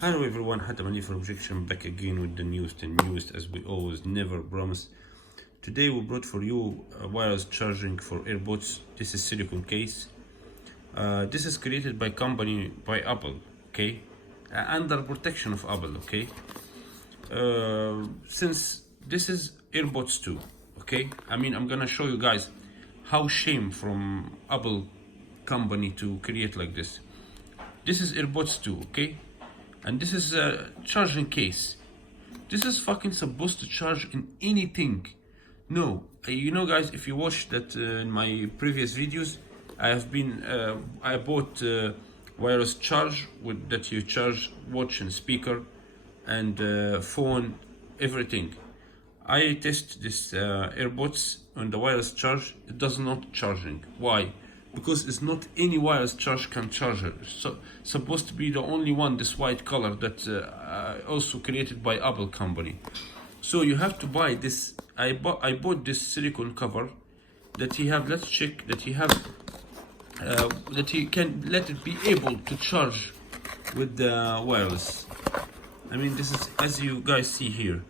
Hello everyone, Hatem for Objection, back again with the newest as we always never promise. Today we brought for you a wireless charging for AirPods. This is silicone case. This is created by Apple, okay? Under protection of Apple, okay? Since this is AirPods 2, okay? I'm gonna show you guys how shame from Apple company to create like this. This is AirPods 2, okay? And this is a charging case. This is fucking supposed to charge in anything. No, you know guys, if you watched that in my previous videos, I bought wireless charge with that you charge watch and speaker and phone, everything. I test this AirPods on the wireless charge. It does not charging. Why? Because it's not any wireless charge can charge it. So supposed to be the only one, this white color that also created by Apple company. So you have to buy this. I bought this silicone cover that he have. Let's check that he have that he can let it be able to charge with the wireless. This is, as you guys see here.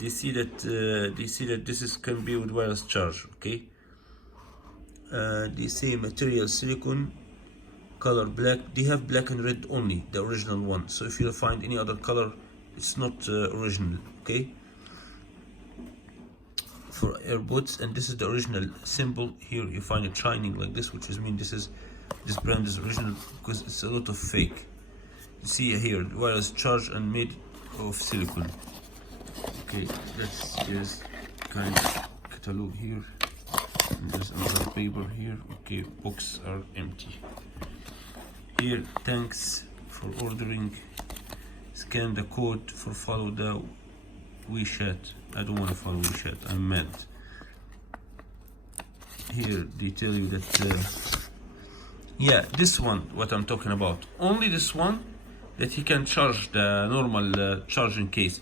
They see that this is can be with wireless charge. Okay. They say material silicone, color black. They have black and red only, the original one. So if you find any other color, it's not original. Okay. For AirPods, and this is the original symbol. Here you find it shining like this, which is mean this brand is original, because it's a lot of fake. You see here, wireless charge and made of silicone. Okay, here's kind of catalog here. And there's another paper here. Okay, books are empty. Here, thanks for ordering. Scan the code for follow the WeChat. I don't want to follow WeChat. I'm mad. Here they tell you that yeah, this one what I'm talking about. Only this one that he can charge the normal charging case.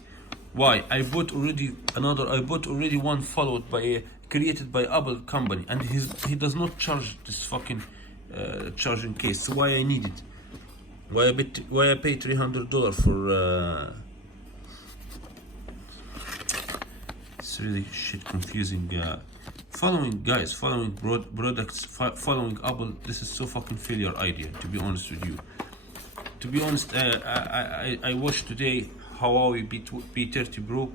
Why? I bought already one followed by created by Apple company, and he does not charge this fucking charging case. So why I need it? Why I pay $300 for? It's really shit confusing. Following products, following Apple. This is so fucking failure idea. To be honest with you. To be honest, I watched today Huawei P30 Pro,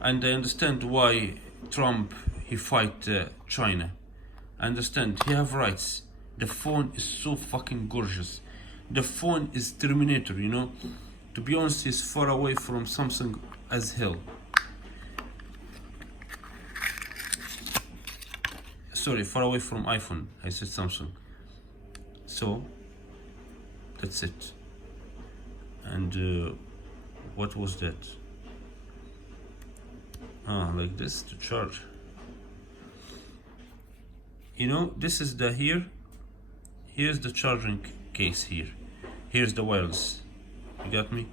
and I understand why Trump he fight China. I understand, he have rights. The phone is so fucking gorgeous. The phone is Terminator, you know. To be honest, he's far away from Samsung as hell. Sorry, far away from iPhone. I said Samsung. So that's it. And what was that? Like this to charge. You know, this is the here's the charging case here. Here's the wireless. You got me?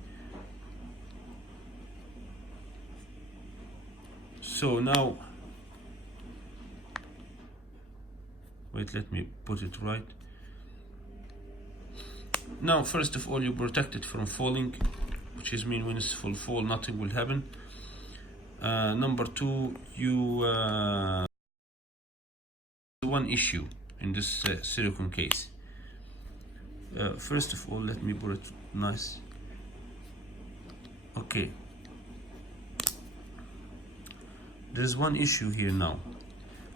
So now, wait, let me put it right. Now, first of all, you protect it from falling, which is mean when it's full fall, nothing will happen. Number two, you one issue in this silicone case. First of all, let me put it nice. Okay, there's one issue here now.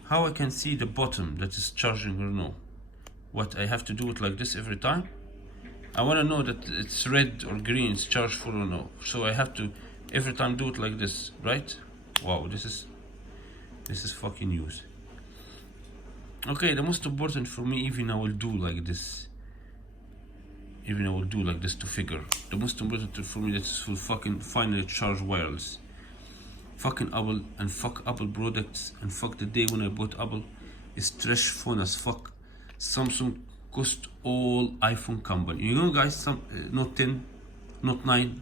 How I can see the bottom that is charging or no? What, I have to do it like this every time? I want to know that it's red or green, it's charged full or no. So I have to every time do it like this, right? Wow, this is fucking news. Okay, the most important for me, even I will do like this. Even I will do like this to figure. The most important for me, that is will fucking finally charge wireless. Fucking Apple and fuck Apple products and fuck the day when I bought Apple. Is trash phone as fuck. Samsung cost all iPhone company. You know guys, some Note 10, Note 9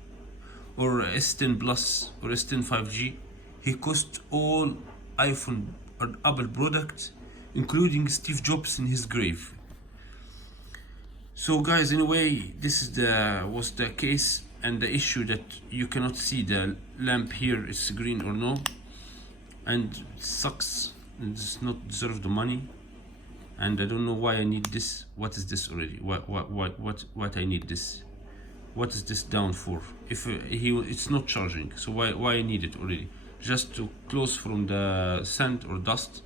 or S10 Plus or S10 5G, he cost all iPhone or Apple products, including Steve Jobs in his grave. So guys, anyway, this is was the case, and the issue that you cannot see the lamp here is green or no, and it sucks. It does not deserve the money, and I don't know why I need this. What is this already? What I need this? What is this down for? If it's not charging, so why I need it already? Just to close from the sand or dust.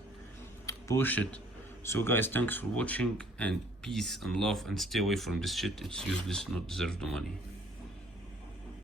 Bullshit. So guys, thanks for watching, and peace and love, and stay away from this shit. It's useless, not deserve the money.